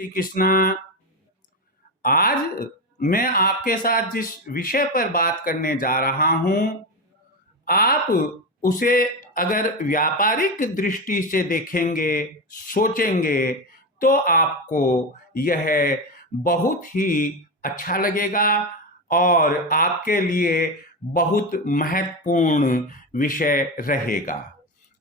श्री कृष्णा। आज मैं आपके साथ जिस विषय पर बात करने जा रहा हूं, आप उसे अगर व्यापारिक दृष्टि से देखेंगे, सोचेंगे, तो आपको यह बहुत ही अच्छा लगेगा और आपके लिए बहुत महत्वपूर्ण विषय रहेगा।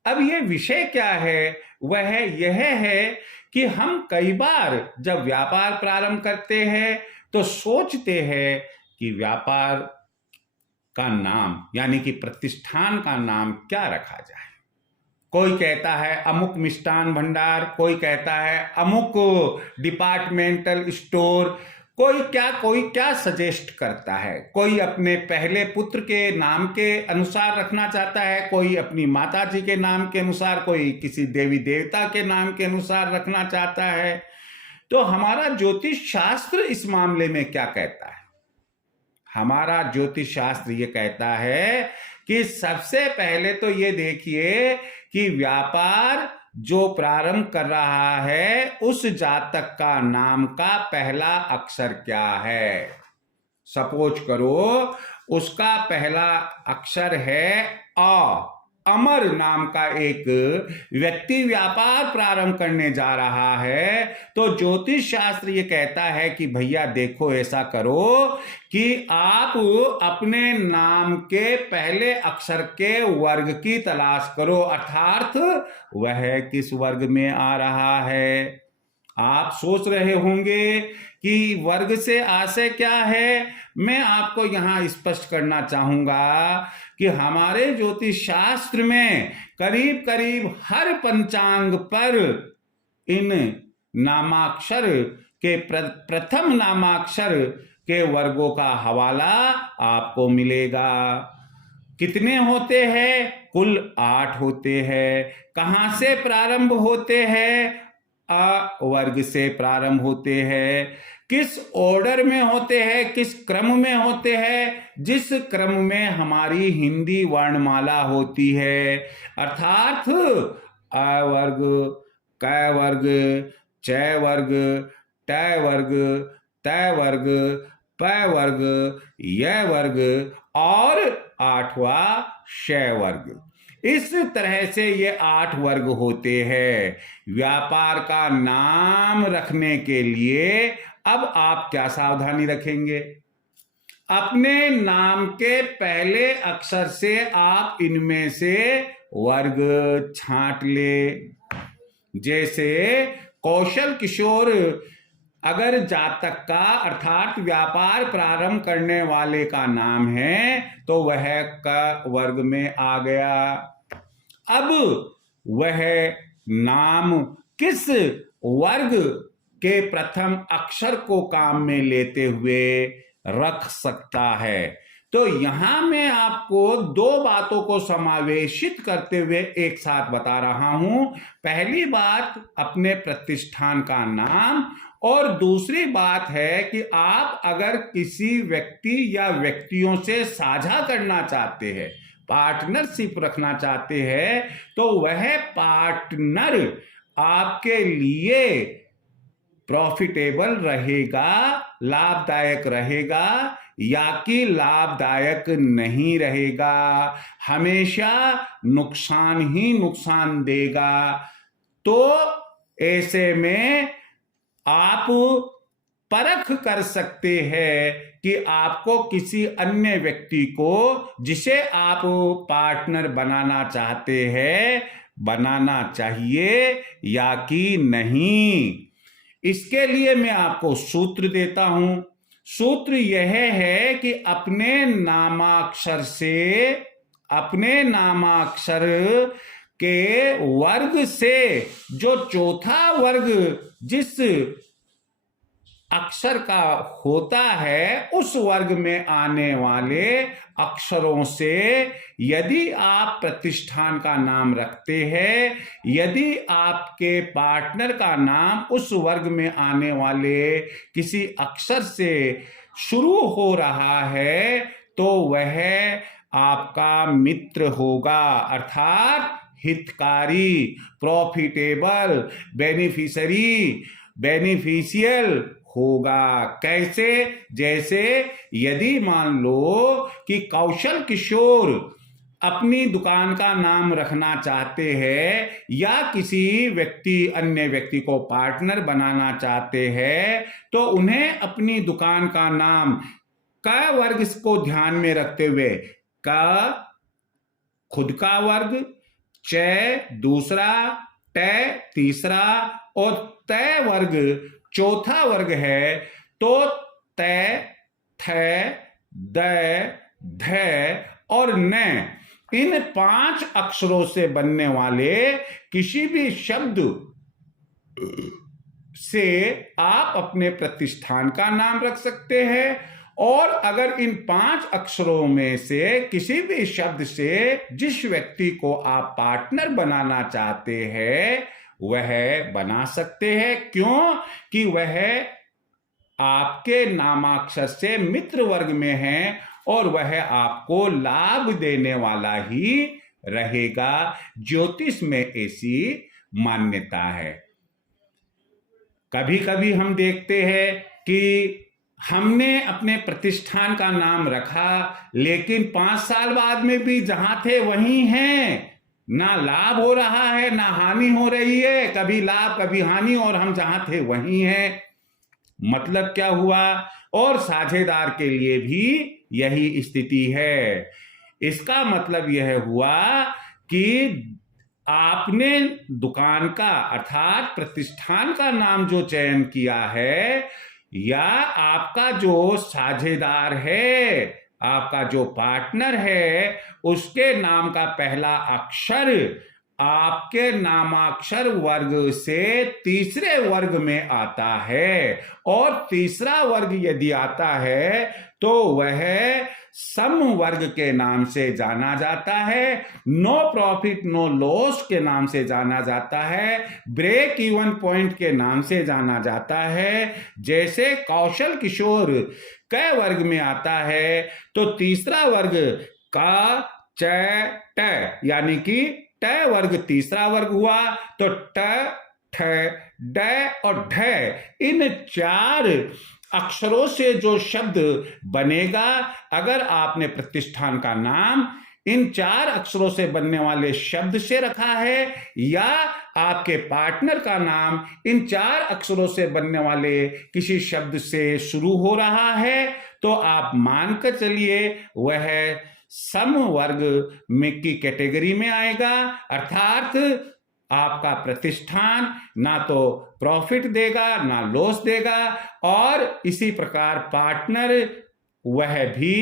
अब ये विषय क्या है? वह यह है कि हम कई बार जब व्यापार प्रारंभ करते हैं तो सोचते हैं कि व्यापार का नाम यानी कि प्रतिष्ठान का नाम क्या रखा जाए। कोई कहता है अमुक मिष्ठान भंडार, कोई कहता है अमुक डिपार्टमेंटल स्टोर, कोई क्या सजेस्ट करता है। कोई अपने पहले पुत्र के नाम के अनुसार रखना चाहता है, कोई अपनी माता जी के नाम के अनुसार, कोई किसी देवी देवता के नाम के अनुसार रखना चाहता है। तो हमारा ज्योतिष शास्त्र इस मामले में क्या कहता है? हमारा ज्योतिष शास्त्र ये कहता है कि सबसे पहले तो ये देखिए कि व्यापार जो प्रारंभ कर रहा है उस जातक का नाम का पहला अक्षर क्या है। सपोज करो उसका पहला अक्षर है अ। अमर नाम का एक व्यक्ति व्यापार प्रारंभ करने जा रहा है, तो ज्योतिष शास्त्र ये कहता है कि भैया देखो, ऐसा करो कि आप अपने नाम के पहले अक्षर के वर्ग की तलाश करो, अर्थात वह किस वर्ग में आ रहा है। आप सोच रहे होंगे कि वर्ग से आशय क्या है। मैं आपको यहां स्पष्ट करना चाहूंगा कि हमारे ज्योतिष शास्त्र में करीब करीब हर पंचांग पर इन नामाक्षर के प्रथम नामाक्षर के वर्गों का हवाला आपको मिलेगा। कितने होते हैं? कुल 8 होते हैं। कहां से प्रारंभ होते हैं? अ वर्ग से प्रारंभ होते हैं। किस ऑर्डर में होते हैं, किस क्रम में होते हैं? जिस क्रम में हमारी हिंदी वर्णमाला होती है, अर्थात अ वर्ग, क वर्ग, च वर्ग, ट वर्ग, त वर्ग, प वर्ग, य वर्ग और 8वां श वर्ग। इस तरह से ये 8 वर्ग होते हैं। व्यापार का नाम रखने के लिए अब आप क्या सावधानी रखेंगे? अपने नाम के पहले अक्षर से आप इनमें से वर्ग छांट ले। जैसे कौशल किशोर अगर जातक का अर्थात व्यापार प्रारंभ करने वाले का नाम है तो वह क वर्ग में आ गया। अब वह नाम किस वर्ग के प्रथम अक्षर को काम में लेते हुए रख सकता है? तो यहां मैं आपको 2 बातों को समावेशित करते हुए एक साथ बता रहा हूं। पहली बात अपने प्रतिष्ठान का नाम, और दूसरी बात है कि आप अगर किसी व्यक्ति या व्यक्तियों से साझा करना चाहते हैं, पार्टनरशिप रखना चाहते हैं, तो वह पार्टनर आपके लिए प्रॉफिटेबल रहेगा, लाभदायक रहेगा या कि लाभदायक नहीं रहेगा, हमेशा नुकसान ही नुकसान देगा। तो ऐसे में आप परख कर सकते हैं कि आपको किसी अन्य व्यक्ति को जिसे आप पार्टनर बनाना चाहते हैं बनाना चाहिए या कि नहीं। इसके लिए मैं आपको सूत्र देता हूं। सूत्र यह है कि अपने नामाक्षर के वर्ग से जो चौथा वर्ग जिस अक्षर का होता है उस वर्ग में आने वाले अक्षरों से यदि आप प्रतिष्ठान का नाम रखते हैं, यदि आपके पार्टनर का नाम उस वर्ग में आने वाले किसी अक्षर से शुरू हो रहा है, तो वह आपका मित्र होगा, अर्थात हितकारी, प्रॉफिटेबल, बेनिफिशियरी, बेनिफिशियल होगा। कैसे? जैसे यदि मान लो कि कौशल किशोर अपनी दुकान का नाम रखना चाहते हैं या किसी अन्य व्यक्ति को पार्टनर बनाना चाहते हैं, तो उन्हें अपनी दुकान का नाम क वर्ग को ध्यान में रखते हुए क खुद का वर्ग, च दूसरा, ट तीसरा और तय वर्ग चौथा वर्ग है, तो तय, थ, द, ध और न, इन 5 अक्षरों से बनने वाले किसी भी शब्द से आप अपने प्रतिष्ठान का नाम रख सकते हैं। और अगर इन 5 अक्षरों में से किसी भी शब्द से जिस व्यक्ति को आप पार्टनर बनाना चाहते हैं वह बना सकते हैं। क्यों? कि वह आपके नामाक्षर से मित्र वर्ग में है और वह आपको लाभ देने वाला ही रहेगा। ज्योतिष में ऐसी मान्यता है। कभी कभी हम देखते हैं कि हमने अपने प्रतिष्ठान का नाम रखा, लेकिन 5 साल बाद में भी जहां थे वहीं हैं, ना लाभ हो रहा है ना हानि हो रही है, कभी लाभ कभी हानि, और हम जहां थे वहीं हैं। मतलब क्या हुआ? और साझेदार के लिए भी यही स्थिति है। इसका मतलब यह हुआ कि आपने दुकान का अर्थात प्रतिष्ठान का नाम जो चयन किया है, या आपका जो साझेदार है, आपका जो पार्टनर है, उसके नाम का पहला अक्षर आपके नामाक्षर वर्ग से तीसरे वर्ग में आता है। और तीसरा वर्ग यदि आता है तो वह सम वर्ग के नाम से जाना जाता है, नो प्रॉफिट नो लॉस के नाम से जाना जाता है, ब्रेक इवन पॉइंट के नाम से जाना जाता है। जैसे कौशल किशोर क वर्ग में आता है तो तीसरा वर्ग का, च, ट, यानी कि ट वर्ग तीसरा वर्ग हुआ, तो ट, ठ, ड और ढ, इन 4 अक्षरों से जो शब्द बनेगा, अगर आपने प्रतिष्ठान का नाम इन 4 अक्षरों से बनने वाले शब्द से रखा है, या आपके पार्टनर का नाम इन 4 अक्षरों से बनने वाले किसी शब्द से शुरू हो रहा है, तो आप मानकर चलिए वह सम वर्ग में की कैटेगरी में आएगा। अर्थात आपका प्रतिष्ठान ना तो प्रॉफिट देगा ना लॉस देगा, और इसी प्रकार पार्टनर वह भी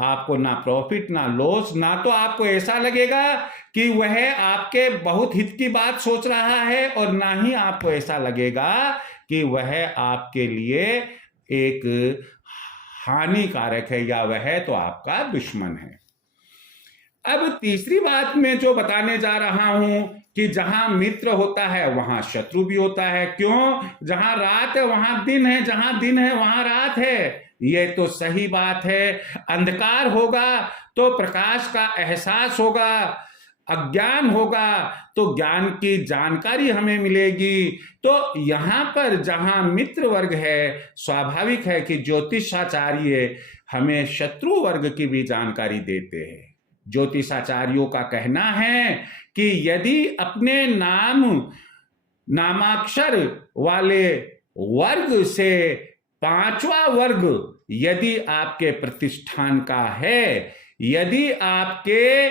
आपको ना प्रॉफिट ना लॉस, ना तो आपको ऐसा लगेगा कि वह आपके बहुत हित की बात सोच रहा है, और ना ही आपको ऐसा लगेगा कि वह आपके लिए एक हानिकारक है या वह तो आपका दुश्मन है। अब तीसरी बात मैं जो बताने जा रहा हूं कि जहां मित्र होता है वहां शत्रु भी होता है। क्यों? जहां रात है वहां दिन है, जहां दिन है वहां रात है। ये तो सही बात है। अंधकार होगा तो प्रकाश का एहसास होगा, अज्ञान होगा तो ज्ञान की जानकारी हमें मिलेगी। तो यहां पर जहां मित्र वर्ग है, स्वाभाविक है कि ज्योतिषाचार्य हमें शत्रु वर्ग की भी जानकारी देते हैं। ज्योतिषाचार्यों का कहना है कि यदि अपने नामाक्षर वाले वर्ग से 5वां वर्ग यदि आपके प्रतिष्ठान का है, यदि आपके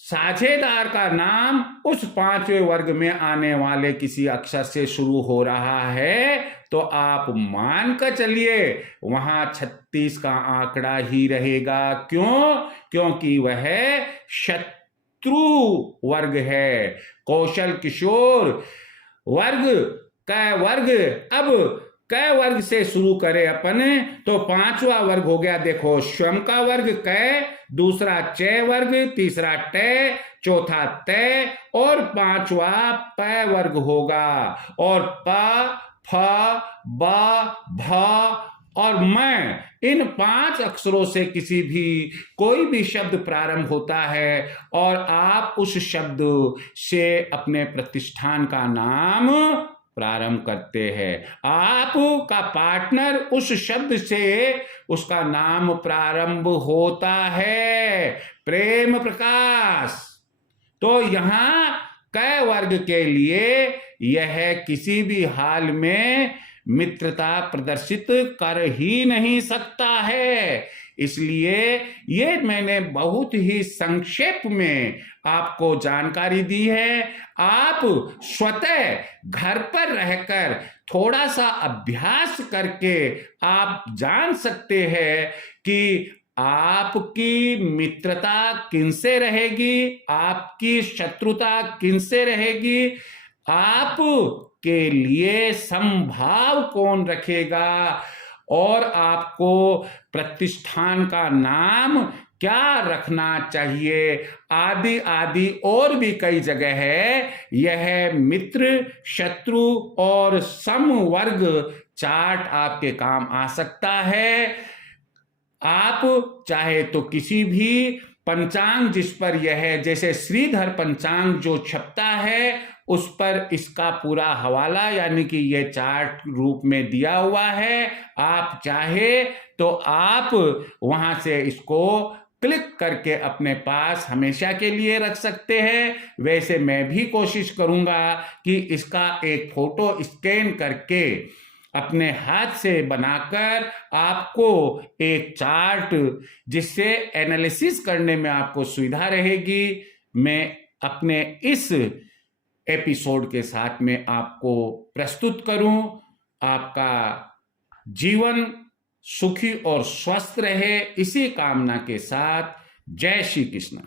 साझेदार का नाम उस 5वें वर्ग में आने वाले किसी अक्षर से शुरू हो रहा है, तो आप मान कर चलिए वहां 36 का आंकड़ा ही रहेगा। क्यों? क्योंकि वह शत्रु वर्ग है। कौशल किशोर वर्ग क वर्ग, अब क वर्ग से शुरू करें अपन तो 5वां वर्ग हो गया, देखो स्वयं का वर्ग क, दूसरा च वर्ग, तीसरा ट, चौथा त और 5वां प वर्ग होगा। और प, फ, ब, भ और मैं, इन 5 अक्षरों से किसी भी कोई भी शब्द प्रारंभ होता है और आप उस शब्द से अपने प्रतिष्ठान का नाम प्रारंभ करते हैं। आप का पार्टनर उस शब्द से उसका नाम प्रारंभ होता है, प्रेम प्रकाश। तो यहां कै वर्ग के लिए यह किसी भी हाल में मित्रता प्रदर्शित कर ही नहीं सकता है। इसलिए ये मैंने बहुत ही संक्षेप में आपको जानकारी दी है। आप स्वतः घर पर रहकर थोड़ा सा अभ्यास करके आप जान सकते हैं कि आपकी मित्रता किनसे रहेगी, आपकी शत्रुता किनसे रहेगी, आप के लिए संभाव कौन रखेगा, और आपको प्रतिष्ठान का नाम क्या रखना चाहिए, आदि आदि और भी कई जगह है। यह मित्र, शत्रु और समवर्ग चार्ट आपके काम आ सकता है। आप चाहे तो किसी भी पंचांग जिस पर यह, जैसे श्रीधर पंचांग जो छपता है उस पर इसका पूरा हवाला यानी कि यह चार्ट रूप में दिया हुआ है। आप चाहे तो आप वहां से इसको क्लिक करके अपने पास हमेशा के लिए रख सकते हैं। वैसे मैं भी कोशिश करूंगा कि इसका एक फोटो स्कैन करके अपने हाथ से बनाकर आपको एक चार्ट, जिससे एनालिसिस करने में आपको सुविधा रहेगी, मैं अपने इस एपिसोड के साथ में आपको प्रस्तुत करूं। आपका जीवन सुखी और स्वस्थ रहे, इसी कामना के साथ जय श्री कृष्ण।